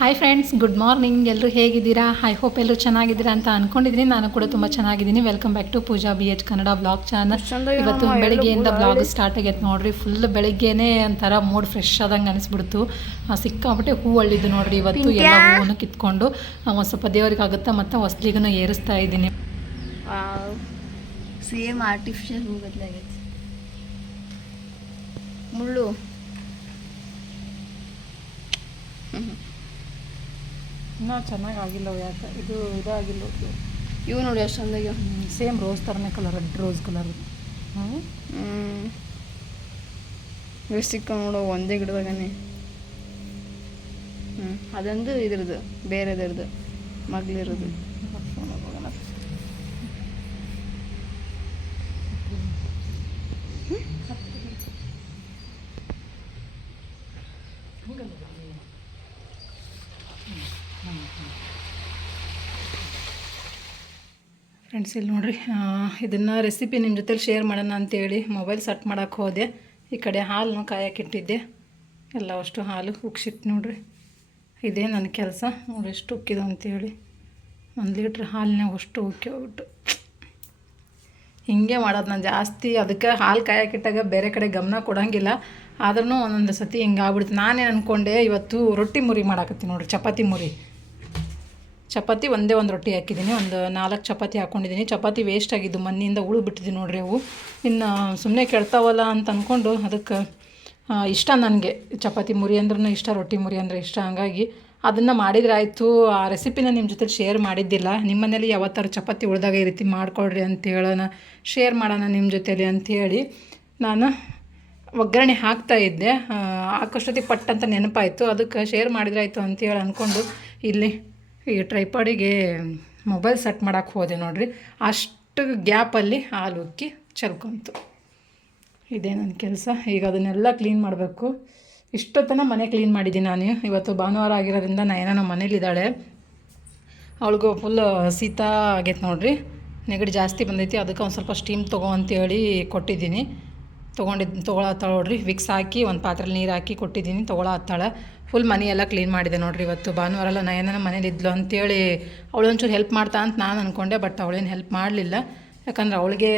Hi friends good morning ಎಲ್ಲರೂ ಹೇಗಿದ್ದೀರಾ? I hope ಎಲ್ಲರೂ ಚೆನ್ನಾಗಿದ್ದೀರಾ ಅಂತ ಅನ್ಕೊಂಡಿದ್ದೀನಿ. ನಾನು ಕೂಡ ತುಂಬ ಚೆನ್ನಾಗಿದ್ದೀನಿ. Welcome back to Pooja B H Kannada blog channel ಇವತ್ತು ಬೆಳಿಗ್ಗೆಯಿಂದ ಬ್ಲಾಗ್ ಸ್ಟಾರ್ಟ್ ಆಗೈತೆ ನೋಡ್ರಿ. ಫುಲ್ ಬೆಳಿಗ್ಗೆನೆ ಒಂಥರ ಮೂಡ್ ಫ್ರೆಶ್ ಆದಂಗೆ ಅನಿಸ್ಬಿಡ್ತು. ಸಿಕ್ಕಾಬಿಟ್ಟೆ ಸಿಕ್ಕಾಪಟ್ಟೆ ಹೂ ಅಳ್ಳಿದ್ದು ನೋಡ್ರಿ ಇವತ್ತು. ಎಲ್ಲ ಹೂವನ್ನು ಕಿತ್ಕೊಂಡು ಸ್ವಲ್ಪ ದೇವರಿಗೆ ಆಗುತ್ತಾ ಮತ್ತು ಹೊಸ್ಲಿಗೂ ಏರಿಸ್ತಾ ಇದ್ದೀನಿ. ಸೇಮ್ ಆರ್ಟಿಫಿಷಿಯಲ್ ಹೂ ಬದಲಾಗೈತೆ ಮುಳ್ಳು. ಇನ್ನೂ ಆಗಿಲ್ಲ ಯಾಕೆ? ಇದು ಇದಾಗಿಲ್ಲ. ಇವು ನೋಡಿ ಎಷ್ಟು ಚಂದಾಗಿ ಸೇಮ್ ರೋಸ್ ಥರನೇ ಕಲರ್ ರೆಡ್ ರೋಸ್ ಕಲರ್ ಹ್ಞೂ ಸಿಕ್ಕ ನೋಡು ಒಂದೇ ಗಿಡದಾಗನೆ. ಹ್ಞೂ ಅದೊಂದು ಇದ್ರದ್ದು ಬೇರೆದ್ರದ್ದು ಮಗ್ಲಿರೋದು ಫ್ರೆಂಡ್ಸ್ ಇಲ್ಲಿ ನೋಡ್ರಿ ಇದನ್ನು ರೆಸಿಪಿ ನಿಮ್ಮ ಜೊತೆಲಿ ಶೇರ್ ಮಾಡೋಣ ಅಂತೇಳಿ ಮೊಬೈಲ್ ಸೆಟ್ ಮಾಡೋಕ್ಕೆ ಹೋದೆ. ಈ ಕಡೆ ಹಾಲು ಕಾಯಕ್ಕಿಟ್ಟಿದ್ದೆ ಎಲ್ಲ ಅಷ್ಟು ಹಾಲು ಉಗ್ಸಿಟ್ಟು ನೋಡ್ರಿ. ಇದೇ ನನ್ನ ಕೆಲಸ. ನೋಡ್ರಿ ಎಷ್ಟು ಉಕ್ಕಿದೆ ಅಂತೇಳಿ. ಒಂದು ಲೀಟ್ರ್ ಹಾಲಿನಾಗ ಅಷ್ಟು ಉಕ್ಕಿ ಹೋಗ್ಬಿಟ್ಟು. ಹಿಂಗೆ ಮಾಡೋದು ನಾನು ಜಾಸ್ತಿ. ಅದಕ್ಕೆ ಹಾಲು ಕಾಯಕ್ಕಿಟ್ಟಾಗ ಬೇರೆ ಕಡೆ ಗಮನ ಕೊಡೋಂಗಿಲ್ಲ. ಆದ್ರೂ ಒಂದೊಂದು ಸತಿ ಹಿಂಗೆ ಆಗ್ಬಿಡ್ತು. ನಾನೇ ಅಂದ್ಕೊಂಡೆ ಇವತ್ತು ರೊಟ್ಟಿ ಮುರಿ ಮಾಡಾಕತ್ತೀನಿ ನೋಡ್ರಿ, ಚಪಾತಿ ಮುರಿ. ಚಪಾತಿ ಒಂದೇ ಒಂದು ರೊಟ್ಟಿ ಹಾಕಿದ್ದೀನಿ. ಒಂದು ನಾಲ್ಕು ಚಪಾತಿ ಹಾಕ್ಕೊಂಡಿದ್ದೀನಿ ಚಪಾತಿ ವೇಸ್ಟ್ ಆಗಿದ್ದು ಮನೆಯಿಂದ ಉಳು ಬಿಟ್ಟಿದ್ದೀನಿ ನೋಡ್ರಿ ಅವು. ಇನ್ನು ಸುಮ್ಮನೆ ಕೆಡ್ತಾವಲ್ಲ ಅಂತ ಅಂದ್ಕೊಂಡು ಅದಕ್ಕೆ ಇಷ್ಟ ನನಗೆ. ಚಪಾತಿ ಮುರಿ ಅಂದ್ರೂ ಇಷ್ಟ ರೊಟ್ಟಿ ಮುರಿ ಅಂದರೆ ಇಷ್ಟ. ಹಂಗಾಗಿ ಅದನ್ನು ಮಾಡಿದ್ರೆ ಆಯಿತು. ಆ ರೆಸಿಪಿನ ನಿಮ್ಮ ಜೊತೆ ಶೇರ್ ಮಾಡಿದ್ದಿಲ್ಲ. ನಿಮ್ಮ ಮನೇಲಿ ಯಾವತ್ತಾರು ಚಪಾತಿ ಉಳಿದಾಗ ಈ ರೀತಿ ಮಾಡ್ಕೊಳ್ರಿ ಅಂತ ಹೇಳೋಣ. ಶೇರ್ ಮಾಡೋಣ ನಿಮ್ಮ ಜೊತೆಲಿ ಅಂಥೇಳಿ ನಾನು ಒಗ್ಗರಣೆ ಹಾಕ್ತಾ ಇದ್ದೆ. ಆ, ಪಟ್ಟಂತ ನೆನಪಾಯಿತು. ಅದಕ್ಕೆ ಶೇರ್ ಮಾಡಿದ್ರೆ ಆಯಿತು ಅಂತೇಳಿ ಅಂದ್ಕೊಂಡು ಇಲ್ಲಿ ಈ ಟ್ರೈಪಾಡಿಗೆ ಮೊಬೈಲ್ ಸೆಟ್ ಮಾಡೋಕ್ಕೆ ಹೋದೆ ನೋಡ್ರಿ. ಅಷ್ಟು ಗ್ಯಾಪಲ್ಲಿ ಹಾಲು ಉಕ್ಕಿ ಚಲ್ಕೊಂತು ಇದೇ ನನ್ನ ಕೆಲಸ. ಈಗ ಅದನ್ನೆಲ್ಲ ಕ್ಲೀನ್ ಮಾಡಬೇಕು. ಇಷ್ಟೊತ್ತನ ಮನೆ ಕ್ಲೀನ್ ಮಾಡಿದ್ದೀನಿ ನಾನು. ಇವತ್ತು ಭಾನುವಾರ ಆಗಿರೋದ್ರಿಂದ ನಯನ ನಮ್ಮ ಮನೇಲಿದ್ದಾಳೆ ಅವಳಿಗೂ ಫುಲ್ ಶೀತ ಆಗೈತೆ ನೋಡ್ರಿ. ನೆಗಡಿ ಜಾಸ್ತಿ ಬಂದೈತಿ. ಅದಕ್ಕೆ ಒಂದು ಸ್ವಲ್ಪ ಸ್ಟೀಮ್ ತೊಗೊ ಅಂತೇಳಿ ಕೊಟ್ಟಿದ್ದೀನಿ. ತೊಗೊಂಡಿದ್ದು ತೊಗೊಳತ್ತಾಳೆ ನೋಡ್ರಿ. ವಿಕ್ಸ್ ಹಾಕಿ, ಒಂದು ಪಾತ್ರೆಲಿ ನೀರು ಹಾಕಿ ಕೊಟ್ಟಿದ್ದೀನಿ, ತೊಗೊಳತ್ತಾಳೆ. ಫುಲ್ ಮನೆ ಎಲ್ಲ ಕ್ಲೀನ್ ಮಾಡಿದೆ ನೋಡ್ರಿ ಇವತ್ತು. ಭಾನುವಾರ ಎಲ್ಲ ಏನೇನೋ ಮನೇಲಿ ಇದ್ಲು ಅಂತೇಳಿ ಅವಳೊಂಚೂರು ಹೆಲ್ಪ್ ಮಾಡ್ತಾ ಅಂತ ನಾನು ಅಂದ್ಕೊಂಡೆ ಬಟ್ ಅವಳೇನು ಹೆಲ್ಪ್ ಮಾಡಲಿಲ್ಲ. ಯಾಕಂದ್ರೆ ಅವಳಿಗೆ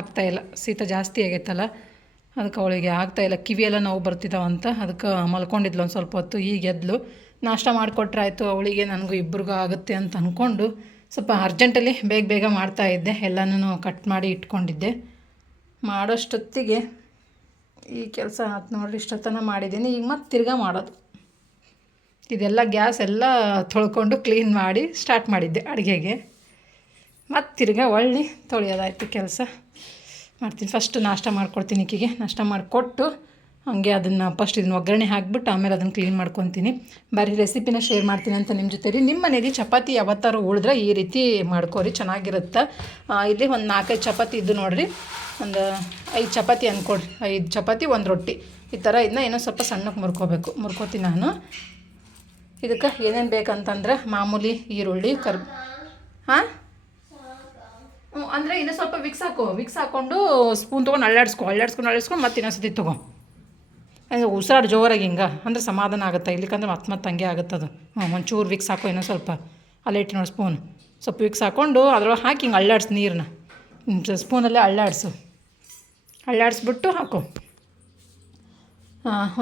ಆಗ್ತಾಯಿಲ್ಲ ಶೀತ ಜಾಸ್ತಿ ಆಗೈತಲ್ಲ, ಅದಕ್ಕೆ ಅವಳಿಗೆ ಆಗ್ತಾಯಿಲ್ಲ ಕಿವಿಯೆಲ್ಲ ನೋವು ಅಂತ ಅದಕ್ಕೆ ಮಲ್ಕೊಂಡಿದ್ಲು ಒಂದು ಸ್ವಲ್ಪ ಹೊತ್ತು, ಈಗ ಎದ್ಲು. ನಾಷ್ಟ ಮಾಡಿಕೊಟ್ರೆ ಆಯಿತು, ಅವಳಿಗೆ, ನನಗೂ ಇಬ್ರಿಗೂ ಆಗುತ್ತೆ ಅಂತ ಅಂದ್ಕೊಂಡು ಸ್ವಲ್ಪ ಅರ್ಜೆಂಟಲ್ಲಿ ಬೇಗ ಬೇಗ ಮಾಡ್ತಾ ಇದ್ದೆ. ಎಲ್ಲನೂ ಕಟ್ ಮಾಡಿ ಇಟ್ಕೊಂಡಿದ್ದೆ. ಮಾಡೋಷ್ಟೊತ್ತಿಗೆ ಈ ಕೆಲಸ ಆಯ್ತು ನೋಡ್ರಿ ಇಷ್ಟೊತ್ತನ ಮಾಡಿದ್ದೀನಿ. ಈಗ ಮತ್ತೆ ತಿರ್ಗಾ ಮಾಡೋದು. ಇದೆಲ್ಲ ಗ್ಯಾಸ್ ಎಲ್ಲ ತೊಳ್ಕೊಂಡು ಕ್ಲೀನ್ ಮಾಡಿ ಸ್ಟಾರ್ಟ್ ಮಾಡಿದ್ದೆ ಅಡುಗೆಗೆ. ಮತ್ತು ತಿರ್ಗಾ ಒಳ್ಳೆ ತೊಳೆಯೋದಾಯ್ತು ಕೆಲಸ. ಮಾಡ್ತೀನಿ. ಫಸ್ಟ್ ನಾಷ್ಟ ಮಾಡ್ಕೊಡ್ತೀನಿ ಈಕಿಗೆ. ನಾಷ್ಟ ಮಾಡಿಕೊಟ್ಟು ಹಾಗೆ ಅದನ್ನು ಫಸ್ಟ್ ಇದನ್ನ ಒಗ್ಗರಣೆ ಹಾಕ್ಬಿಟ್ಟು ಆಮೇಲೆ ಅದನ್ನು ಕ್ಲೀನ್ ಮಾಡ್ಕೊತೀನಿ. ಬರೀ ರೆಸಿಪಿನ ಶೇರ್ ಮಾಡ್ತೀನಿ ಅಂತ ನಿಮ್ಮ ಜೊತೆ ನಿಮ್ಮ ಮನೇಲಿ ಚಪಾತಿ ಯಾವತ್ತಾರು ಉಳಿದ್ರೆ ಈ ರೀತಿ ಮಾಡ್ಕೋರಿ, ಚೆನ್ನಾಗಿರುತ್ತೆ. ಇಲ್ಲಿ ಒಂದು ನಾಲ್ಕೈದು ಚಪಾತಿ ಇದ್ದು ನೋಡಿರಿ. ಒಂದು ಐದು ಚಪಾತಿ ಅಂದ್ಕೊಡ್ರಿ ಐದು ಚಪಾತಿ, ಒಂದು ರೊಟ್ಟಿ. ಈ ಥರ ಇದನ್ನ ಏನೋ ಸ್ವಲ್ಪ ಸಣ್ಣಕ್ಕೆ ಮುರ್ಕೋಬೇಕು. ಮುರ್ಕೋತೀನಿ ನಾನು. ಇದಕ್ಕೆ ಏನೇನು ಬೇಕಂತಂದ್ರೆ ಮಾಮೂಲಿ ಈರುಳ್ಳಿ, ಕರ್, ಹಾಂ? ಅಂದರೆ ಇನ್ನೂ ಸ್ವಲ್ಪ ವಿಕ್ಸ್ ಹಾಕೋ, ವಿಕ್ಸ್ ಹಾಕ್ಕೊಂಡು ಸ್ಪೂನ್ ತೊಗೊಂಡು ಅಳ್ಳಾಡ್ಸ್ಕೊ ಅಳ್ಳಾಡ್ಸ್ಕೊಂಡು ಅಳ್ಳಾಡ್ಸ್ಕೊಂಡು ಮತ್ತೆ ಇನ್ನೊಂದ್ಸತಿ ತೊಗೊ. ಉಸಿರಾಡು ಜೋರಾಗಿ ಹಿಂಗೆ. ಅಂದ್ರೆ ಸಮಾಧಾನ ಆಗುತ್ತೆ. ಇಲ್ಲಿಕಂದ್ರೆ ಮತ್ತೆ ಮತ್ತೆ ಹಂಗೆ ಆಗುತ್ತೆ ಅದು. ಹ್ಞೂ ಒಂಚೂರು ವಿಕ್ಸ್ ಹಾಕೋ ಏನೋ ಸ್ವಲ್ಪ. ಅಲ್ಲೇ ಇಟ್ಟು ನೋಡಿ ಸ್ಪೂನ್ ಸ್ವಲ್ಪ ವಿಕ್ಸ್ ಹಾಕ್ಕೊಂಡು ಅದ್ರೊಳಗೆ ಹಾಕಿ ಹಿಂಗೆ ಅಳ್ಳಾಡ್ಸು ನೀರನ್ನ ಸ್ಪೂನಲ್ಲೇ ಅಳ್ಳಾಡ್ಸು. ಅಳ್ಳಾಡಿಸ್ಬಿಟ್ಟು ಹಾಕೋ.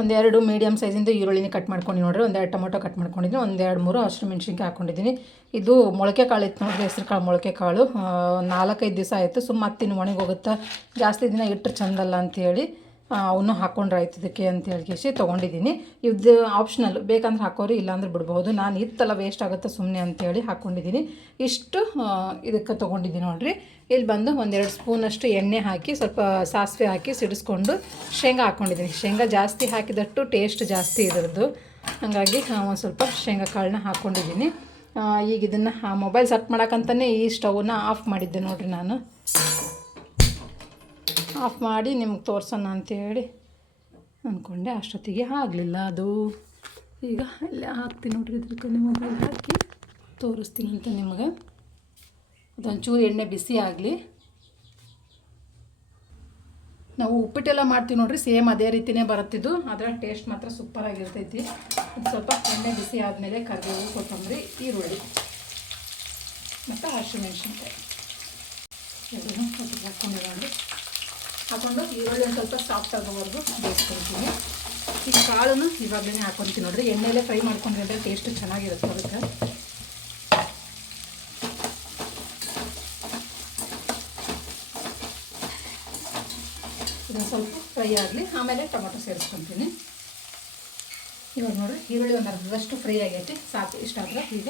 ಒಂದೆರಡು ಮೀಡಿಯಮ್ ಸೈಜಿಂದು ಈರುಳ್ಳಿನ ಕಟ್ ಮಾಡ್ಕೊಂಡು ನೋಡ್ರಿ. ಒಂದೆರಡು ಟೊಮೊಟೊ ಕಟ್ ಮಾಡ್ಕೊಂಡಿದ್ದೀನಿ ಒಂದೆರಡು, ಮೂರು ಹಸಿರು ಮೆಣಸಿನ್ಕಾಯಿ ಹಾಕ್ಕೊಂಡಿದ್ದೀನಿ ಇದು ಮೊಳಕೆ ಕಾಳು ಇತ್ತು ನೋಡ್ರಿ, ಹೆಸ್ರು ಕಾಳು, ಮೊಳಕೆ ಕಾಳು. ನಾಲ್ಕೈದು ದಿವಸ ಆಯಿತು. ಸುಮ್ಮ ಮತ್ತಿನ್ನು ಒಣಗಿ ಹೋಗುತ್ತೆ? ಜಾಸ್ತಿ ದಿನ ಇಟ್ಟರೆ ಚಂದಲ್ಲ ಅಂತೇಳಿ. ಅವನು ಹಾಕೊಂಡ್ರೆ ಆಯ್ತು ಇದಕ್ಕೆ ಅಂತೇಳಿ ಕೇಸಿ ತೊಗೊಂಡಿದ್ದೀನಿ. ಇದು ಆಪ್ಷನಲ್ ಬೇಕಂದ್ರೆ ಹಾಕೋರಿ, ಇಲ್ಲಾಂದ್ರೆ ಬಿಡ್ಬೋದು. ನಾನು ಇತ್ತಲ್ಲ ವೇಸ್ಟ್ ಆಗುತ್ತೆ ಸುಮ್ಮನೆ ಅಂತೇಳಿ ಹಾಕ್ಕೊಂಡಿದ್ದೀನಿ ಇಷ್ಟು ಇದಕ್ಕೆ ತೊಗೊಂಡಿದ್ದೀನಿ ನೋಡಿರಿ. ಇಲ್ಲಿ ಬಂದು ಒಂದೆರಡು ಸ್ಪೂನಷ್ಟು ಎಣ್ಣೆ ಹಾಕಿ, ಸ್ವಲ್ಪ ಸಾಸಿವೆ ಹಾಕಿ ಸಿಡಿಸ್ಕೊಂಡು ಶೇಂಗಾ ಹಾಕ್ಕೊಂಡಿದ್ದೀನಿ ಶೇಂಗಾ ಜಾಸ್ತಿ ಹಾಕಿದಟ್ಟು ಟೇಸ್ಟ್ ಜಾಸ್ತಿ ಇದರದ್ದು ಹಾಗಾಗಿ ಒಂದು ಸ್ವಲ್ಪ ಶೇಂಗಾ ಕಾಳನ್ನ ಹಾಕ್ಕೊಂಡಿದ್ದೀನಿ ಈಗ ಇದನ್ನು ಮೊಬೈಲ್ ಸೆಟ್ ಮಾಡೋಕ್ಕಂತಲೇ ಈ ಸ್ಟವನ್ನು ಆಫ್ ಮಾಡಿದ್ದೆ ನೋಡಿರಿ ನಾನು. ಆಫ್ ಮಾಡಿ ನಿಮ್ಗೆ ತೋರ್ಸೋಣ ಅಂತೇಳಿ ಅಂದ್ಕೊಂಡೆ ಅಷ್ಟೊತ್ತಿಗೆ ಆಗಲಿಲ್ಲ ಅದು. ಈಗ ಇಲ್ಲೇ ಹಾಕ್ತೀನಿ ನೋಡ್ರಿ ಇದ್ರಕ್ಕೆ ಮೊಬೈಲ್ ಹಾಕಿ ತೋರಿಸ್ತೀನಿ ಅಂತ ನಿಮಗೆ. ಅದೊಂಚೂರು ಎಣ್ಣೆ ಬಿಸಿ ಆಗಲಿ. ನಾವು ಉಪ್ಪಿಟ್ಟೆಲ್ಲ ಮಾಡ್ತೀವಿ ನೋಡ್ರಿ, ಸೇಮ್ ಅದೇ ರೀತಿನೇ ಬರುತ್ತಿದ್ದು ಅದರ ಟೇಸ್ಟ್ ಮಾತ್ರ ಸೂಪರ್ ಆಗಿರ್ತೈತಿ. ಸ್ವಲ್ಪ ಎಣ್ಣೆ ಬಿಸಿ ಆದಮೇಲೆ ಕರಿಬೇವು, ಕೊತ್ತಂಬರಿ, ಈರುಳ್ಳಿ, ಮತ್ತು ಹಸಿಮೆಣ್ಸಿನ್ಕಾಯಿ. ಎರಡನ್ನೂ ಹಾಕ್ಕೊಂಡಿರೋದು ಹಾಕೊಂಡು ಈರುಳ್ಳಿ ಒಂದು ಸ್ವಲ್ಪ ಸಾಫ್ಟ್ ಆಗೋವರೆಗೂ ಬೇಯಿಸ್ಕೊಳ್ತೀನಿ. ಈ ಕಾಳನ್ನು ಇವಾಗಲೇ ಹಾಕೊತೀನಿ ನೋಡ್ರಿ. ಎಣ್ಣೆಲೆ ಫ್ರೈ ಮಾಡ್ಕೊಂಡ್ರೆ ಟೇಸ್ಟ್ ಚೆನ್ನಾಗಿರುತ್ತೆ ಅದಕ್ಕೆ. ಇದನ್ನು ಸ್ವಲ್ಪ ಫ್ರೈ ಆಗಲಿ, ಆಮೇಲೆ ಟೊಮೊಟೊ ಸೇರಿಸ್ಕೊತೀನಿ. ಇವಾಗ ನೋಡಿ ಈರುಳ್ಳಿ ಒಂದು ಅರ್ಧದಷ್ಟು ಫ್ರೈ ಆಗೈತಿ. ಸಾಕು ಇಷ್ಟಾದ್ರೆ ಈಗ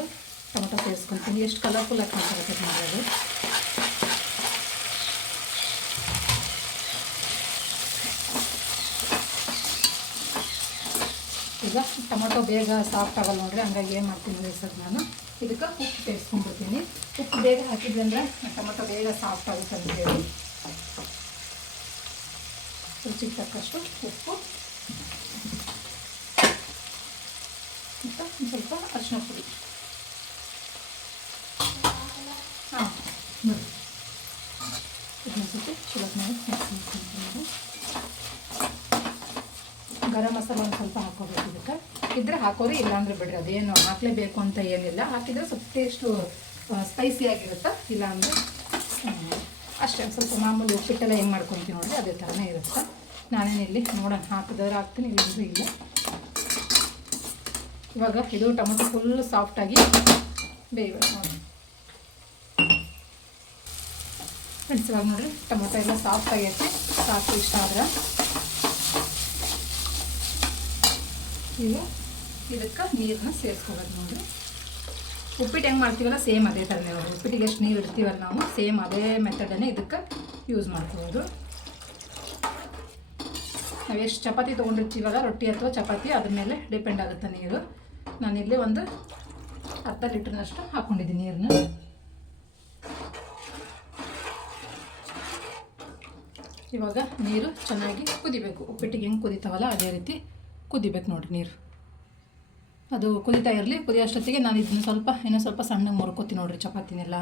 ಟೊಮೊಟೊ ಸೇರಿಸ್ಕೊತೀನಿ. ಎಷ್ಟು ಕಲರ್ಫುಲ್ಲಾಗಿ ಕಾಣಿಸ್ಕೊಳ್ತೈತೆ ನೋಡಿ ಈಗ ಟೊಮೊಟೊ ಬೇಗ ಸಾಫ್ಟ್ ಆಗಲ್ಲ ನೋಡ್ರಿ, ಹಂಗಾಗಿ ಏನು ಮಾಡ್ತೀನಿ ಸರ್ ನಾನು ಇದಕ್ಕೆ ಉಪ್ಪು ಸೇರಿಸ್ಕೊಂಡ್ಬಿಡ್ತೀನಿ ಉಪ್ಪು ಬೇಗ ಹಾಕಿದ್ವಿ ಅಂದರೆ ಟೊಮೊಟೊ ಬೇಗ ಸಾಫ್ಟ್ ಆಗುತ್ತೆ ಅಂತ ರುಚಿಗೆ ತಕ್ಕಷ್ಟು ಉಪ್ಪು. ಮತ್ತು ಸ್ವಲ್ಪ ಅರಿಶಿನ ಪುಡಿ. ಹಾಂ ಇದನ್ನ ಸತಿ ಚಲೋ ಮಾಡಿ ಮಿಕ್ಸ್ ಮಾಡ್ಕೊಂತೀನಿ ಗರಂ ಮಸಾಲ ಒಂದು ಸ್ವಲ್ಪ ಹಾಕೋಬೇಕು ಇದಕ್ಕೆ. ಇದ್ರೆ ಹಾಕೋರಿ, ಇಲ್ಲಾಂದ್ರೆ ಬಿಡ್ರಿ. ಅದೇನು ಹಾಕಲೇಬೇಕು ಅಂತ ಏನಿಲ್ಲ. ಹಾಕಿದ್ರೆ ಸ್ವಲ್ಪ ಟೇಸ್ಟು ಸ್ಪೈಸಿ ಆಗಿರುತ್ತೆ. ಇಲ್ಲಾಂದರೆ ಅಷ್ಟೇ. ಸ್ವಲ್ಪ ಮಾಮೂಲಿ ಉಪ್ಪಿಟ್ಟೆಲ್ಲ ಹೆಂಗೆ ಮಾಡ್ಕೊತೀವಿ ನೋಡ್ರಿ, ಅದೇ ಥರನೇ ಇರುತ್ತೆ. ನಾನೇನಿಲ್ಲಿ ನೋಡೋಣ ಹಾಕಿದ್ರೆ ಹಾಕ್ತೀನಿ, ಇಲ್ಲಂದ್ರೆ ಇಲ್ಲ. ಇವಾಗ ಇದು ಟೊಮೊಟೊ ಫುಲ್ ಸಾಫ್ಟಾಗಿ ಬೇಯಬೇಕು ನೋಡಿ ಫ್ರೆಂಡ್ಸ್, ಇವಾಗ ನೋಡ್ರಿ, ಟೊಮೊಟೊ ಎಲ್ಲ ಸಾಫ್ಟ್ ಆಗೈತೆ. ಸಾಕು, ಇಷ್ಟ ಆದ್ರೆ. ಈಗ ಇದಕ್ಕೆ ನೀರನ್ನ ಸೇರಿಸ್ಕೋಬೇಕು ನೋಡಿ. ಉಪ್ಪಿಟ್ಟು ಹೆಂಗೆ ಮಾಡ್ತೀವಲ್ಲ, ಸೇಮ್ ಅದೇ ಥರನೇ ಉಪ್ಪಿಟ್ಟಿಗೆ ಎಷ್ಟು ನೀರು ಇಡ್ತೀವಲ್ಲ ನಾವು, ಸೇಮ್ ಅದೇ ಮೆಥಡನ್ನೇ ಇದಕ್ಕೆ ಯೂಸ್ ಮಾಡ್ಕೋಬೋದು ನಾವು ಎಷ್ಟು ಚಪಾತಿ ತೊಗೊಂಡಿರ್ತೀವಲ್ಲ, ರೊಟ್ಟಿ ಅಥವಾ ಚಪಾತಿ, ಅದ್ರ ಮೇಲೆ ಡಿಪೆಂಡ್ ಆಗುತ್ತೆ ನೀರು. ನಾನಿಲ್ಲಿ ಒಂದು ಅರ್ಧ ಲೀಟ್ರ್ನಷ್ಟು ಹಾಕ್ಕೊಂಡಿದ್ದೀನಿ ನೀರನ್ನ ಇವಾಗ ನೀರು ಚೆನ್ನಾಗಿ ಕುದಿಬೇಕು. ಉಪ್ಪಿಟ್ಟಿಗೆ ಹೆಂಗೆ ಕುದಿತಾವಲ್ಲ, ಅದೇ ರೀತಿ ಕುದಿಬೇಕು ನೋಡಿರಿ ನೀರು. ಅದು ಕುದಿತಾ ಇರಲಿ, ಕುದಿಯೋಷ್ಟೊತ್ತಿಗೆ ನಾನು ಇದನ್ನು ಸ್ವಲ್ಪ, ಇನ್ನೂ ಸ್ವಲ್ಪ ಸಣ್ಣಗೆ ಮುರ್ಕೋತೀನಿ ನೋಡಿರಿ ಚಪಾತಿನೆಲ್ಲ.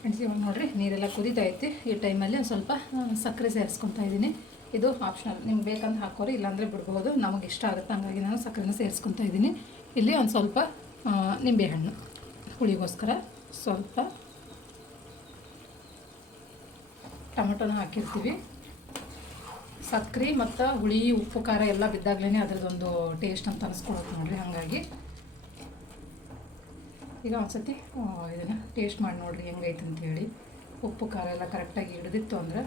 ಫ್ರೆಂಡ್ಸ್, ಇವಾಗ ನೋಡಿರಿ ನೀರೆಲ್ಲ ಕುದಿತಾ ಐತಿ. ಈ ಟೈಮಲ್ಲಿ ಸ್ವಲ್ಪ ಸಕ್ಕರೆ ಸೇರಿಸ್ಕೊತಾ ಇದ್ದೀನಿ ಇದು ಆಪ್ಷನಲ್ ನಿಮ್ಗೆ ಬೇಕಂದ್ರೆ ಹಾಕೋರಿ, ಇಲ್ಲಾಂದರೆ ಬಿಡ್ಬೋದು. ನಮಗೆ ಇಷ್ಟ ಆಗುತ್ತೆ, ಹಂಗಾಗಿ ನಾನು ಸಕ್ಕರೆನ ಸೇರಿಸ್ಕೊತಾ ಇದ್ದೀನಿ ಇಲ್ಲಿ ಒಂದು ಸ್ವಲ್ಪ ನಿಂಬೆಹಣ್ಣು ಹುಳಿಗೋಸ್ಕರ ಸ್ವಲ್ಪ ಟೊಮೊಟೊನ ಹಾಕಿರ್ತೀವಿ. ಸಕ್ರೆ ಮತ್ತು ಹುಳಿ, ಉಪ್ಪು, ಖಾರ ಎಲ್ಲ ಬಿದ್ದಾಗ್ಲೇ ಅದ್ರದ್ದೊಂದು ಟೇಸ್ಟ್ ಅಂತ ಅನಿಸ್ಕೊಳತ್ತೆ ನೋಡಿರಿ, ಹಾಗಾಗಿ. ಈಗ ಒಂದ್ಸತಿ ಇದನ್ನು ಟೇಸ್ಟ್ ಮಾಡಿ ನೋಡಿರಿ ಹೆಂಗೈತೆ ಅಂತೇಳಿ ಉಪ್ಪು, ಖಾರ ಎಲ್ಲ ಕರೆಕ್ಟಾಗಿ ಹಿಡಿದಿತ್ತು ಅಂದ್ರೆ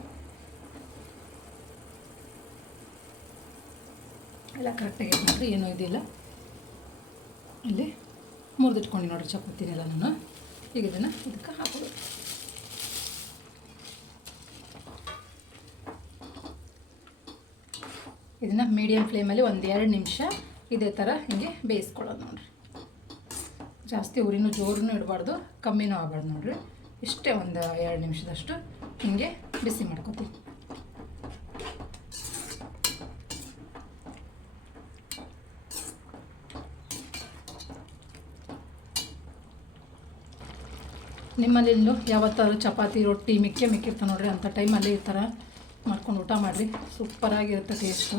ಎಲ್ಲ ಕರೆಕ್ಟಾಗಿ ನೋಡಿರಿ, ಏನೂ ಇದಿಲ್ಲ. ಇಲ್ಲಿ ಮುರಿದಿಟ್ಕೊಂಡು ನೋಡಿರಿ ಚಪಾತಿನೆಲ್ಲ ನಾನು. ಈಗ ಇದನ್ನು ಇದಕ್ಕೆ ಹಾಕೋದು ಇದನ್ನು ಮೀಡಿಯಮ್ ಫ್ಲೇಮಲ್ಲಿ ಒಂದು ಎರಡು ನಿಮಿಷ ಇದೇ ಥರ ಹಿಂಗೆ ಬೇಯಿಸ್ಕೊಳ್ಳೋದು ನೋಡ್ರಿ. ಜಾಸ್ತಿ ಉರಿನೂ ಜೋರೂ ಇಡಬಾರ್ದು, ಕಮ್ಮಿನೂ ಆಗಬಾರ್ದು ನೋಡ್ರಿ. ಇಷ್ಟೇ ಒಂದು ಎರಡು ನಿಮಿಷದಷ್ಟು ಹಿಂಗೆ ಬಿಸಿ ಮಾಡ್ಕೋತೀವಿ. ನಿಮ್ಮಲ್ಲಿ ಯಾವತ್ತಾದ್ರೂ ಚಪಾತಿ, ರೊಟ್ಟಿ ಮಿಕ್ಕೆ ಮಿಕ್ಕಿರ್ತಾವೆ ನೋಡ್ರಿ ಅಂಥ ಟೈಮಲ್ಲಿ ಈ ಥರ ಮಾಡ್ಕೊಂಡು ಊಟ ಮಾಡಿರಿ ಸೂಪರಾಗಿರುತ್ತೆ ಟೇಸ್ಟು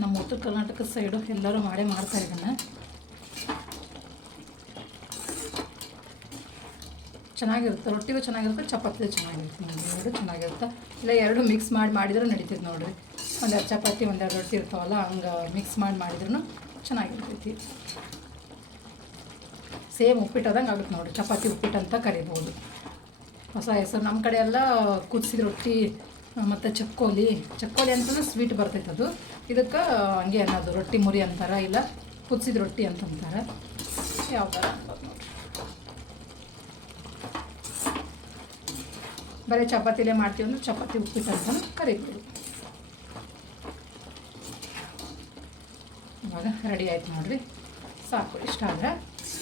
ನಮ್ಮ ಉತ್ತರ ಕರ್ನಾಟಕದ ಸೈಡು ಎಲ್ಲರೂ ಮಾಡೇ ಮಾಡ್ತಾರೆ ಇದನ್ನು ಚೆನ್ನಾಗಿರುತ್ತೆ. ರೊಟ್ಟಿಗೂ ಚೆನ್ನಾಗಿರುತ್ತೆ ಚಪಾತಿ ಚೆನ್ನಾಗಿರುತ್ತೆ. ನೋಡಿ ಎರಡು ಚೆನ್ನಾಗಿರುತ್ತೆ. ಇಲ್ಲ, ಎರಡು ಮಿಕ್ಸ್ ಮಾಡಿ ಮಾಡಿದ್ರೆ ನಡೀತೈತೆ ನೋಡಿರಿ. ಒಂದೆರಡು ಚಪಾತಿ ಒಂದೆರಡು ರೊಟ್ಟಿ ಇರ್ತಾವಲ್ಲ, ಹಂಗೆ ಮಿಕ್ಸ್ ಮಾಡಿ ಮಾಡಿದ್ರೂ ಚೆನ್ನಾಗಿರ್ತೈತಿ. ಸೇಮ್ ಉಪ್ಪಿಟ್ಟದಂಗೆ ಆಗುತ್ತೆ ನೋಡಿ ಚಪಾತಿ ಉಪ್ಪಿಟ್ಟು ಅಂತ ಕರಿಬೋದು. ಹೊಸ ಹೆಸರು. ನಮ್ಮ ಕಡೆ ಎಲ್ಲ ಕುದಿಸಿದ ರೊಟ್ಟಿ ಮತ್ತು ಚಕ್ಕೋಲಿ. ಚಕ್ಕೋಲಿ ಅಂತಂದ್ರೆ ಸ್ವೀಟ್ ಬರ್ತೈತೆ ಅದು. ಇದಕ್ಕೆ ಹಂಗೆ ಅನ್ನೋದು ರೊಟ್ಟಿ ಮುರಿ ಅಂತಾರೆ, ಇಲ್ಲ ಕುದಿಸಿದ ರೊಟ್ಟಿ ಅಂತಂತಾರೆ ಯಾವ ಥರ ಬರೀ ಚಪಾತಿಲೇ ಮಾಡ್ತೀವಿ ಅಂದ್ರೆ ಚಪಾತಿ ಉಪ್ಪಿಟ್ಟು ಅಂತಲೂ ಕರಿಬೋದು. ಇವಾಗ ರೆಡಿ ಆಯ್ತು ನೋಡಿರಿ. ಸಾಕು, ಇಷ್ಟ ಆದರೆ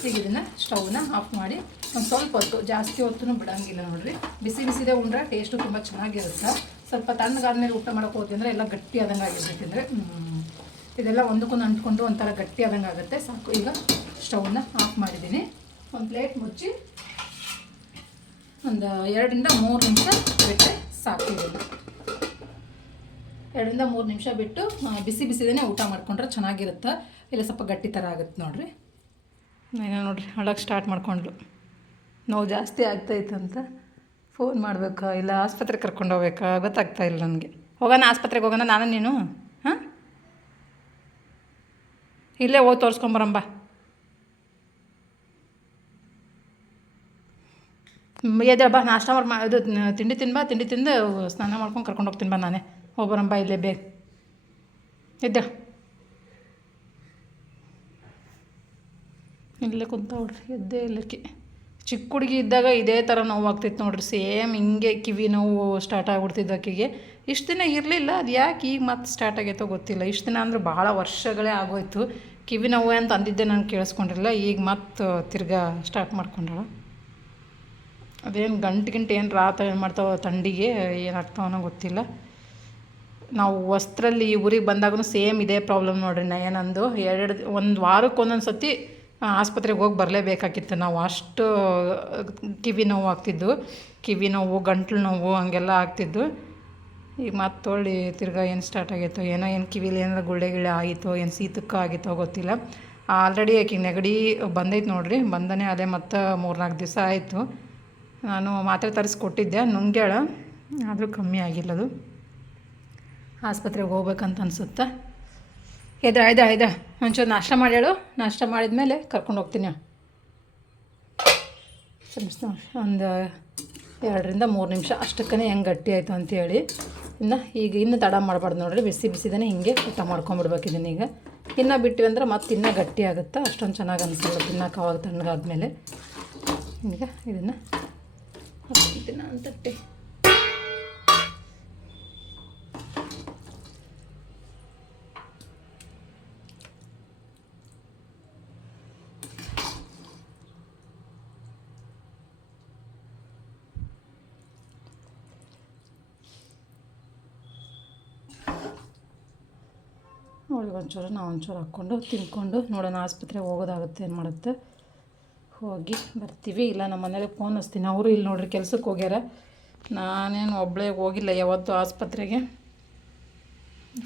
ಈಗ ಇದನ್ನು ಸ್ಟವ್ನ ಆಫ್ ಮಾಡಿ, ಒಂದು ಸ್ವಲ್ಪ ಹೊತ್ತು, ಜಾಸ್ತಿ ಹೊತ್ತು ಬಿಡಂಗಿಲ್ಲ ನೋಡಿರಿ. ಬಿಸಿ ಬಿಸಿದೇ ಉಂಡ್ರೆ ಟೇಸ್ಟು ತುಂಬ ಚೆನ್ನಾಗಿರುತ್ತೆ? ಸ್ವಲ್ಪ ತಣ್ಣಗಾದ್ಮೇಲೆ ಊಟ ಮಾಡೋಕೆ ಹೋದ್ವಿ ಅಂದರೆ ಎಲ್ಲ ಗಟ್ಟಿ ಆದಂಗೆ ಆಗಿರ್ತೈತೆ ಅಂದರೆ ಇದೆಲ್ಲ ಒಂದಕ್ಕೊಂದು ಅಂಟ್ಕೊಂಡು ಒಂಥರ ಗಟ್ಟಿ ಆದಂಗೆ ಆಗುತ್ತೆ. ಸಾಕು, ಈಗ ಸ್ಟವ್ನ ಆಫ್ ಮಾಡಿದ್ದೀನಿ. ಒಂದು ಪ್ಲೇಟ್ ಮುಚ್ಚಿ ಒಂದು ಎರಡರಿಂದ ಮೂರು ನಿಮಿಷ ಬಿಟ್ಟರೆ ಸಾಕು ಎರಡರಿಂದ ಮೂರು ನಿಮಿಷ ಬಿಟ್ಟು ಬಿಸಿ ಬಿಸಿದೇ ಊಟ ಮಾಡ್ಕೊಂಡ್ರೆ ಚೆನ್ನಾಗಿರುತ್ತೆ. ಇಲ್ಲ, ಸ್ವಲ್ಪ ಗಟ್ಟಿ ಥರ ಆಗುತ್ತೆ ನೋಡಿರಿ. ಏನೋ ನೋಡ್ರಿ ಅಳಕ್ಕೆ ಸ್ಟಾರ್ಟ್ ಮಾಡ್ಕೊಂಡ್ಲು. ನೋವು ಜಾಸ್ತಿ ಆಗ್ತೈತಂತ. ಫೋನ್ ಮಾಡಬೇಕಾ? ಇಲ್ಲ ಆಸ್ಪತ್ರೆಗೆ ಕರ್ಕೊಂಡು ಹೋಗ್ಬೇಕಾ? ಗೊತ್ತಾಗ್ತಾ ಇಲ್ಲ ನನಗೆ. ಹೋಗೋಣ, ಆಸ್ಪತ್ರೆಗೆ ಹೋಗೋಣ. ನಾನು ನೀನು? ಹಾಂ? ಇಲ್ಲೇ ಹೋಗಿ ತೋರಿಸ್ಕೊಂಬರಂಬ ಎದೆ ಬಾ ನಾಷ್ಟ ಮಾಡಿ ಇದು ತಿಂಡಿ ತಿನ್ಬಾ ತಿಂಡಿ ತಿಂದು ಸ್ನಾನ ಮಾಡ್ಕೊಂಡು ಕರ್ಕೊಂಡು ಹೋಗ್ತೀನಿ ಬಾ ನಾನೇ. ಹೋಗ್ಬರಂಬ ಇಲ್ಲೇ ಬೇಗ. ಎದ್ದೇಳ ಇಲ್ಲೇ ಕುಂತ ಹೊಡ್ರಿ ಎದ್ದೇ ಇಲ್ಲಕ್ಕೆ. ಚಿಕ್ಕ ಹುಡುಗಿ ಇದ್ದಾಗ ಇದೇ ಥರ ನೋವಾಗ್ತಿತ್ತು ನೋಡ್ರಿ, ಸೇಮ್ ಹಿಂಗೆ ಕಿವಿ ನೋವು ಸ್ಟಾರ್ಟ್ ಆಗಿಬಿಡ್ತಿದ್ದು ಆಕೆಗೆ ಇಷ್ಟು ದಿನ ಇರಲಿಲ್ಲ, ಅದು ಯಾಕೆ ಈಗ ಮತ್ತೆ ಸ್ಟಾರ್ಟ್ ಆಗೈತೋ ಗೊತ್ತಿಲ್ಲ. ಇಷ್ಟು ದಿನ ಅಂದ್ರೆ ಭಾಳ ವರ್ಷಗಳೇ ಆಗೋಯ್ತು. ಕಿವಿ ನೋವು ಅಂತ ಅಂದಿದ್ದೆ ನಾನು ಕೇಳಿಸ್ಕೊಂಡಿರಲಿಲ್ಲ, ಈಗ ಮತ್ತೆ ತಿರ್ಗಾ ಸ್ಟಾರ್ಟ್ ಮಾಡ್ಕೊಂಡಾಳ ಅದೇನು ಗಂಟು ಗಿಂಟು ಏನು ರಾತ ಏನು ಮಾಡ್ತಾವ ಥಂಡಿಗೆ ಏನಾಗ್ತಾವನೋ ಗೊತ್ತಿಲ್ಲ. ನಾವು ವಸ್ತ್ರಲ್ಲಿ ಊರಿಗೆ ಬಂದಾಗೂ ಸೇಮ್ ಇದೇ ಪ್ರಾಬ್ಲಮ್ ನೋಡ್ರಿ ನಯನಂದು. ಎರಡು, ಒಂದು ವಾರಕ್ಕೆ ಒಂದೊಂದು ಸತಿ ಆಸ್ಪತ್ರೆಗೆ ಹೋಗಿ ಬರಲೇಬೇಕಾಗಿತ್ತು. ನಾವು ಅಷ್ಟು, ಕಿವಿ ನೋವು ಆಗ್ತಿದ್ದು. ಕಿವಿ ನೋವು, ಗಂಟ್ಲು ನೋವು ಹಂಗೆಲ್ಲ ಆಗ್ತಿದ್ದು. ಈಗ ಮತ್ತೆ ತೊಳ್ಳಿ ತಿರ್ಗಾ ಏನು ಸ್ಟಾರ್ಟ್ ಆಗೈತೋ ಏನೋ, ಏನು ಕಿವಿಲಿ ಏನಾರ ಗುಳ್ಳೆ ಗಿಳೆ ಆಯಿತೋ ಏನು ಸೀತಕ್ಕ ಆಗಿತ್ತೋ ಗೊತ್ತಿಲ್ಲ. ಆಲ್ರೆಡಿ ಈಗ ನೆಗಡಿ ಬಂದೈತೆ ನೋಡ್ರಿ. ಬಂದನೇ ಅದೇ ಮತ್ತು ಮೂರ್ನಾಲ್ಕು ದಿವಸ ಆಯಿತು. ನಾನು ಮಾತ್ರೆ ತರಿಸ್ಕೊಟ್ಟಿದ್ದೆ. ನುಂಗ್ಯಾಳ. ಆದರೂ ಕಮ್ಮಿ ಆಗಿಲ್ಲದು ಆಸ್ಪತ್ರೆಗೆ ಹೋಗ್ಬೇಕಂತ ಅನ್ಸುತ್ತೆ? ಎದ್ರ ಆಯ್ದ ಆಯ್ದ ಒಂಚೂರು ನಾಷ್ಟ ಮಾಡ್ಯಾಳು ನಾಷ್ಟ ಮಾಡಿದ್ಮೇಲೆ ಕರ್ಕೊಂಡು ಹೋಗ್ತೀನಿ. ಒಂದು ಎರಡರಿಂದ ಮೂರು ನಿಮಿಷ. ಅಷ್ಟಕ್ಕೇ ಹೆಂಗೆ ಗಟ್ಟಿ ಆಯಿತು ಅಂತೇಳಿ ಇನ್ನು ಈಗ ಇನ್ನು ತಡ ಮಾಡಬಾರ್ದು ನೋಡ್ರಿ. ಬಿಸಿ ಬಿಸಿದೇ ಹಿಂಗೆ ಊಟ ಮಾಡ್ಕೊಂಬಿಡ್ಬೇಕಿದ್ದೀನಿ ಇದನ್ನ ಈಗ. ಇನ್ನು ಬಿಟ್ಟಿವಿ ಅಂದ್ರೆ ಮತ್ತೆ ಇನ್ನೂ ಗಟ್ಟಿ ಆಗುತ್ತೆ? ಅಷ್ಟೊಂದು ಚೆನ್ನಾಗಿ ಅನಿಸಲ್ಲ. ತಿನ್ನೋಕೆ ಅವಾಗ ತಣ್ಣಗಾದ್ಮೇಲೆ. ಈಗ ಇದನ್ನು ಹಾಕ್ತೀನಿ ನಾನು ತಟ್ಟೆ. ಅವಳಿಗೆ ಒಂಚೂರು ನಾವು ಒಂಚೂರು ಹಾಕ್ಕೊಂಡು ತಿನ್ಕೊಂಡು ನೋಡೋಣ, ಆಸ್ಪತ್ರೆಗೆ ಹೋಗೋದಾಗುತ್ತೆ, ಏನು ಮಾಡುತ್ತೆ. ಹೋಗಿ ಬರ್ತೀವಿ. ಇಲ್ಲ, ನಮ್ಮ ಮನೇಲಿ ಫೋನ್ ಹಚ್ತೀನಿ. ಅವರು ಇಲ್ಲಿ ನೋಡ್ರಿ, ಕೆಲ್ಸಕ್ಕೆ ಹೋಗ್ಯಾರ. ನಾನೇನು ಒಬ್ಬಳೇ ಹೋಗಿಲ್ಲ, ಯಾವತ್ತೂ ಆಸ್ಪತ್ರೆಗೆ.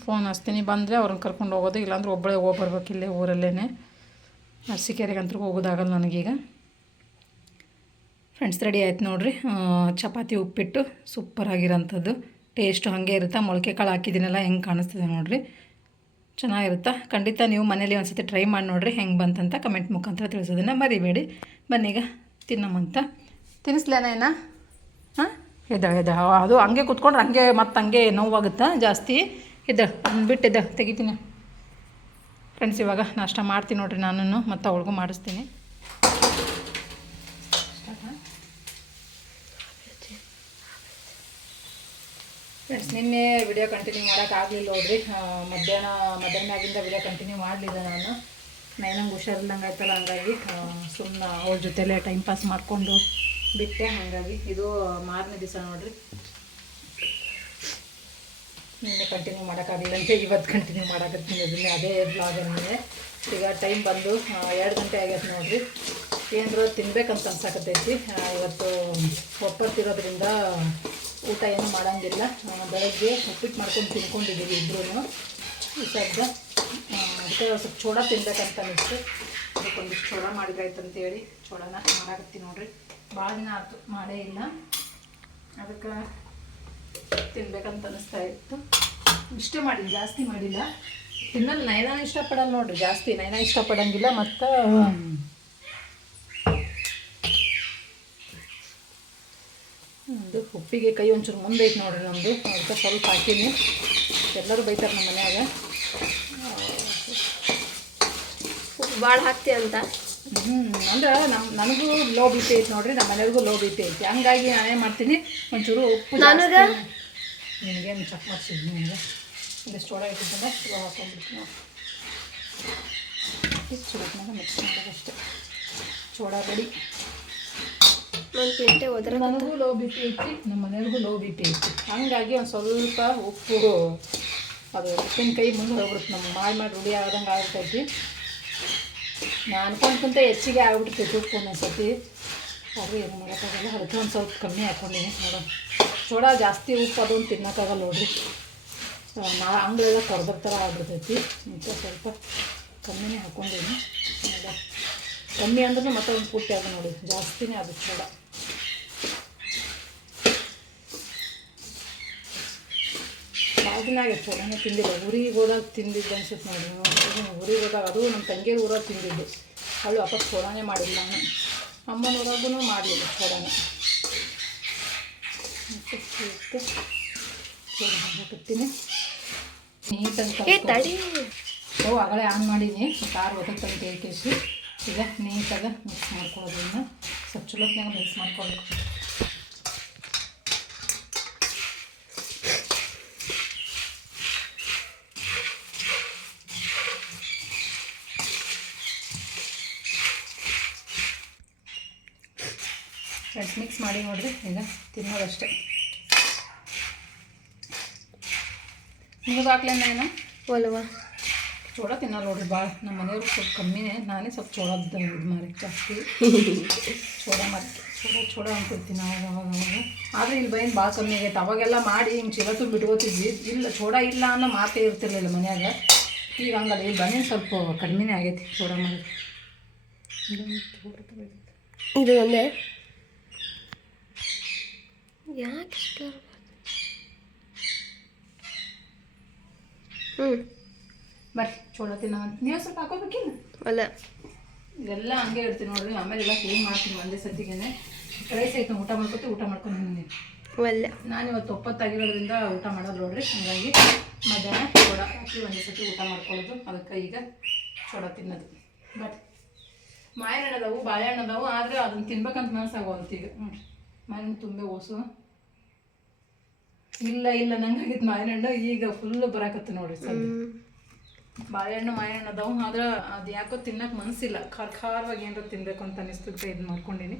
ಫೋನ್ ಹಚ್ತೀನಿ. ಬಂದರೆ ಅವ್ರನ್ನ ಕರ್ಕೊಂಡು ಹೋಗೋದು, ಇಲ್ಲಾಂದ್ರೆ ಒಬ್ಬಳೇ ಹೋಗಿ ಬರ್ಬೇಕು ಇಲ್ಲೇ ಊರಲ್ಲೇ ಅರಸೀಕೆರೆಗೆ ಅಂತೂ ಹೋಗೋದಾಗಲ್ಲ ನನಗೀಗ. ಫ್ರೆಂಡ್ಸ್ ರೆಡಿ ಆಯ್ತು ನೋಡ್ರಿ. ಚಪಾತಿ ಉಪ್ಪಿಟ್ಟು ಸೂಪರ್ ಆಗಿರೋಂಥದ್ದು. ಟೇಸ್ಟು ಹಾಗೆ ಇರುತ್ತೆ? ಮೊಳಕೆ ಕಾಳು ಹಾಕಿದ್ದೀನಲ್ಲ, ಹೆಂಗೆ ಕಾಣಿಸ್ತಿದೆ ನೋಡ್ರಿ. ಚೆನ್ನಾಗಿರುತ್ತಾ? ಖಂಡಿತ ನೀವು ಮನೇಲಿ ಒಂದ್ಸತಿ ಟ್ರೈ ಮಾಡಿ ನೋಡ್ರಿ ಹೆಂಗೆ ಬಂತಂತ ಕಮೆಂಟ್ ಮುಖಾಂತರ ತಿಳಿಸೋದನ್ನು ಮರಿಬೇಡಿ. ಬನ್ನೀಗ ತಿನ್ನಮ್ಮಂತ ತಿನ್ನಿಸ್ಲೇನೇನ ಹಾಂ? ಎದ ಎದ ಅದು ಹಂಗೆ ಕುತ್ಕೊಂಡ್ರೆ ಹಂಗೆ ಮತ್ತೆ ಹಂಗೆ ನೋವಾಗುತ್ತೆ ಜಾಸ್ತಿ? ಎದ್ದ ಬಿಟ್ಟು ಎದ್ದ ತೆಗಿತೀನಿ ಫ್ರೆಂಡ್ಸ್ ಇವಾಗ ನಾಷ್ಟ ಮಾಡ್ತೀನಿ ನೋಡ್ರಿ ನಾನು ಮತ್ತು ಅವಳಿಗೂ ಮಾಡಿಸ್ತೀನಿ. ಫ್ರೆಂಡ್ಸ್ ನಿನ್ನೆ ವಿಡಿಯೋ ಕಂಟಿನ್ಯೂ ಮಾಡೋಕ್ಕಾಗಲಿಲ್ಲ ನೋಡ್ರಿ. ಮಧ್ಯಾಹ್ನ ಮಧ್ಯಾಹ್ನ ಮಧ್ಯಾಹ್ನದಿಂದ ವಿಡಿಯೋ ಕಂಟಿನ್ಯೂ ಮಾಡಲಿಲ್ಲ ನಾನು. ನೈನಂಗೆ ಹುಷಾರಿಲ್ದಂಗೆ ಆಯ್ತಲ್ಲ ಹಂಗಾಗಿ ಸುಮ್ಮನೆ ಅವ್ರ ಜೊತೆಲೇ ಟೈಮ್ ಪಾಸ್ ಮಾಡಿಕೊಂಡು ಬಿಟ್ಟೆ, ಹಾಗಾಗಿ. ಇದು ಮಾರನೇ ದಿವಸ ನೋಡ್ರಿ. ನಿನ್ನೆ ಕಂಟಿನ್ಯೂ ಮಾಡೋಕ್ಕಾಗಲಿಲ್ಲ ಅಂತ ಇವತ್ತು ಕಂಟಿನ್ಯೂ ಮಾಡಕತ್ತೀನಿ ಅದನ್ನೇ, ಅದೇ ಬ್ಲಾಗನ್ನೇ ಈಗ ಟೈಮ್ ಬಂದು ಎರಡು ಗಂಟೆ ಆಗೈತೆ ನೋಡ್ರಿ. ಏನಾದ್ರು ತಿನ್ಬೇಕಂತ ಅನ್ಸಕತ್ತೈತಿ. ಇವತ್ತು ಒಪ್ಪತ್ತಿರೋದ್ರಿಂದ ಊಟ ಏನು ಮಾಡೋಂಗಿಲ್ಲ ಬೆಳಗ್ಗೆ ಉಪ್ಪಿಟ್ಟು ಮಾಡ್ಕೊಂಡು ತಿನ್ಕೊಂಡಿದ್ದೀವಿ ಇಬ್ಬರೂ ಈ ಶಬ್ದ ಅದಕ್ಕೆ ಸ್ವಲ್ಪ ಚೋಡ ತಿನ್ಬೇಕಂತ ಅನಿಸ್ತು. ಅದಕ್ಕೊಂದಿಷ್ಟು ಮಾಡಿದ್ರಾಯ್ತು ಅಂತೇಳಿ ಚೋಡನ ಮಾಡಾಕತ್ತೀನಿ ನೋಡ್ರಿ. ಭಾಳ ದಿನ ಆಯ್ತು ಮಾಡೇ ಇಲ್ಲ. ಅದಕ್ಕೆ ತಿನ್ಬೇಕಂತ ಅನಿಸ್ತಾ ಇತ್ತು. ಇಷ್ಟೇ ಮಾಡಿ ಜಾಸ್ತಿ ಮಾಡಿಲ್ಲ. ತಿನ್ನಲ್ಲ ನೈನ ಇಷ್ಟಪಡಲ್ಲ ನೋಡ್ರಿ, ಜಾಸ್ತಿ ನೈನ ಇಷ್ಟಪಡಂಗಿಲ್ಲ, ಮತ್ತು ಒಂದು ಉಪ್ಪಿಗೆ ಕೈ ಒಂಚೂರು ಮುಂದೆ ಐತೆ ನೋಡ್ರಿ ನಮ್ಮದು ಅದಕ್ಕೆ ಸ್ವಲ್ಪ ಹಾಕೀನಿ. ಎಲ್ಲರೂ ಬೈತಾರೆ ನಮ್ಮ ಮನೆಯಾಗ. ಭಾಳ ಹಾಕ್ತಿ ಅಂತ? ಹ್ಞೂ ಅಂದ್ರೆ ನಮ್ಮ ನನಗೂ ಲೋ ಬಿ ಪಿ ಐತೆ ನೋಡ್ರಿ ನಮ್ಮ ಮನೆಯವ್ರಿಗೂ ಲೋ ಬಿ ಪಿ ಐತಿ. ಹಂಗಾಗಿ ನಾನೇನು ಮಾಡ್ತೀನಿ ಒಂಚೂರು ಉಪ್ಪು ನನಗ? ನಿನಗೇನು ಚೆಕ್ ಮಾಡಿಸಿದ್ನಿ ನಿಮಗೆ ಒಂದಿಷ್ಟು ಸ್ಟೋಡ ಇಟ್ಟಿದ್ದಂಗೆ ಸ್ಟೋ ಹಾಕೊಂಡ್ಬಿಡ್ತೀನಿ ನೋಡಿ. ಚೂಡ್ನಾಗ ಮಿಕ್ಸ್ ಮಾಡೋದಷ್ಟೇ. ಚೋಡ ಬಡಿ ಒಂದು ಪ್ಲೇಟೆ ಹೋದ್ರೆ ನನಗೂ ಲೋ ಬಿ ಪಿ ಐತಿ ನಮ್ಮ ಮನೆಯವ್ರಿಗೂ ಲೋ ಬಿ ಪಿ ಐತಿ. ಹಂಗಾಗಿ ಒಂದು ಸ್ವಲ್ಪ ಉಪ್ಪು ಅದು ಕೈ ಮುಂದೆ ಹೋಗ್ಬಿಡುತ್ತೆ ನಮ್ಮ ಮಾಡಿ ಮಾಡಿ ರೂಢಿ ಆದಂಗೆ ಆಗ್ತೈತಿ. ನಾನು ಅನ್ಕೊಂಡ್ಕಿಂತ ಹೆಚ್ಚಿಗೆ ಆಗ್ಬಿಡ್ತೈತಿ ಉಪ್ಪು ಒಂದೊಂದ್ಸತಿ ಅದು ಏನು ಮಾಡೋಕ್ಕಾಗಲ್ಲ ಅದಕ್ಕೆ ಒಂದು ಸ್ವಲ್ಪ ಕಮ್ಮಿ ಹಾಕ್ಕೊಂಡಿನಿ ನೋಡೋಣ ಸೋಡಾ ಜಾಸ್ತಿ ಉಪ್ಪು ಅದೊಂದು ತಿನ್ನೋಕ್ಕಾಗಲ್ಲ ನೋಡಿರಿ. ನಾ ಅಂಗಳೆಲ್ಲ ಕರ್ದ್ರ ಥರ ಆಗ್ಬಿಡ್ತೈತಿ. ಮತ್ತು ಸ್ವಲ್ಪ ಕಮ್ಮಿನೇ ಹಾಕ್ಕೊಂಡೀನಿ ನೋಡ. ಕಮ್ಮಿ ಅಂದ್ರೆ ಮತ್ತೆ ಒಂದು ಪುಟ್ಟಿ ಅದು ನೋಡಿ ಜಾಸ್ತಿನೇ ಅದು ಸೋಡ ಭಾಳ ದಿನ ಆಗೈತೆ ಸೋಡನೇ ತಿಂದಿಲ್ಲ. ಊರಿಗೆ ಹೋದಾಗ ತಿಂದಿದ್ದೆ ಅನ್ಸುತ್ತೆ ನೋಡಿ. ಉರಿಗೆ ಊರಿಗೆ ಹೋದಾಗ ಅದು ನಮ್ಮ ತಂಗಿಯ ಊರಾಗ ತಿಂದಿದ್ದು. ಅವಳು ವಾಪಸ್ ಸೋಡಾನೇ ಮಾಡಿಲ್ಲ ನಾನು. ಅಮ್ಮನ ಊರಾಗೂ ಮಾಡಲಿಲ್ಲ ಸೋಡಾನ ಹಾಕತ್ತೀನಿ ನೀಟಾಗಿ ಓ ಆಗಲೇ ಆನ್ ಮಾಡೀನಿ. ಕಾರ್ ಒದಕ್ಕೆ ಕೇಳಿಸಿ ಈಗ ನೀಟಾಗಿ ಮಿಕ್ಸ್ ಮಾಡ್ಕೊಳ್ಳೋದ್ರಿಂದ ಸ್ವಲ್ಪ ಚಲೋತ್ನಾಗ ಮಿಕ್ಸ್ ಮಾಡ್ಕೊಳ್ಬೇಕು ಫ್ರೆಂಡ್ಸ್ ಮಿಕ್ಸ್ ಮಾಡಿ ನೋಡಿರಿ ಈಗ ತಿನ್ನೋದಷ್ಟೇ. ನಿಮಗೆ ಏನು ನಾನು? ಒಲ್ವಾ. ಚೋಳ ತಿನ್ನಲ್ಲ ನೋಡ್ರಿ ಭಾಳ ನಮ್ಮ ಮನೆಯವ್ರು ಸ್ವಲ್ಪ ಕಮ್ಮಿನೇ. ನಾನೇ ಸ್ವಲ್ಪ ಚೋಳದ ಇದು ಮಾರಿ ಜಾಸ್ತಿ. ಚೋಳ ಮಾರಿ ಚೋಳ ಚೋಳ ಅಂತಿರ್ತೀನಿ ಅವಾಗ ಅವಾಗ ಅವಾಗ. ಆದರೆ ಇಲ್ಲಿ ಬೈನ್ ಭಾಳ ಕಮ್ಮಿ ಆಗೈತೆ. ಅವಾಗೆಲ್ಲ ಮಾಡಿ ಹಿಂಗೆ ಚೀಲ ತುಂಬ ಬಿಟ್ಕೋತಿದ್ವಿ ಇಲ್ಲ ಚೋಳ ಇಲ್ಲ ಅನ್ನೋ ಮಾತೇ ಇರ್ತಿರ್ಲಿಲ್ಲ ಮನ್ಯಾಗ. ಈಗ ಹಂಗಲ್ಲ. ಇಲ್ಲಿ ಬನ್ನಿ ಸ್ವಲ್ಪ ಕಡಿಮೆನೇ ಆಗೈತಿ ಚೋಳ ಮಾಡಿ ಇದು ಒಂದೇ? ಯಾಕೆ ಇಷ್ಟ ಹ್ಞೂ ಬರ್ರಿ ಚೋಳ ತಿನ್ನೋ ನೀವು ಸ್ವಲ್ಪ ಹಾಕೋಬೇಕಿಲ್ಲ ಅಲ್ಲ. ಇದೆಲ್ಲ ಹಂಗೆ ಇಡ್ತೀನಿ ನೋಡ್ರಿ. ಆಮೇಲೆ ಎಲ್ಲ ಕ್ಲೀನ್ ಮಾಡ್ತೀನಿ ಒಂದೇ ಸತಿಗೆನೆ. ರೈಸ್ ಐತೆ ಊಟ ಮಾಡ್ಕೊತಿ ಊಟ ಮಾಡ್ಕೊಂಡು ನಿನ್ನೆ ಒಲ್ಲೆ ನಾನು ಇವತ್ತು ಒಪ್ಪತ್ತಾಗಿರೋದ್ರಿಂದ ಊಟ ಮಾಡೋದು ನೋಡ್ರಿ ಹಾಗಾಗಿ ಮಧ್ಯಾಹ್ನ ಚೋಡ ಹಾಕಿ ಒಂದೇ ಸತಿ ಊಟ ಮಾಡ್ಕೊಳ್ಳೋದು. ಅದಕ್ಕೆ ಈಗ ಚೋಡ ತಿನ್ನೋದು. ಬಟ್ ಮಾವಿನ ಅದಾವು ಬಾಳೆಹಣ್ಣು ಅದಾವು ಆದರೆ ಅದನ್ನ ತಿನ್ಬೇಕಂತ ಮನಸ್ಸಾಗೋಲ್ತು ಈಗ ಹ್ಞೂ ಮಾವಿನ ತುಂಬೆ ಓಸು. ಇಲ್ಲ ಇಲ್ಲ ನಂಗಾಗಿತ್ತು ಮಾವಿನ ಹಣ್ಣು ಈಗ ಫುಲ್ ಬರಾಕತ್ತು ನೋಡ್ರಿ ಸದ್ಯ ಹ್ಞೂ ಬಾಳೆಹಣ್ಣು ಮಾವಿನಣ್ಣು ಅದಾವ. ಆದ್ರೆ ಅದು ಯಾಕೋ ತಿನ್ನಕ್ಕೆ ಮನಸ್ಸಿಲ್ಲ ಖಾರ ಖಾರವಾಗಿ ಏನಾರ ತಿನ್ಬೇಕು ಅಂತ ಅನಿಸ್ತದೆ ಇದು ಮಾಡ್ಕೊಂಡೀನಿ.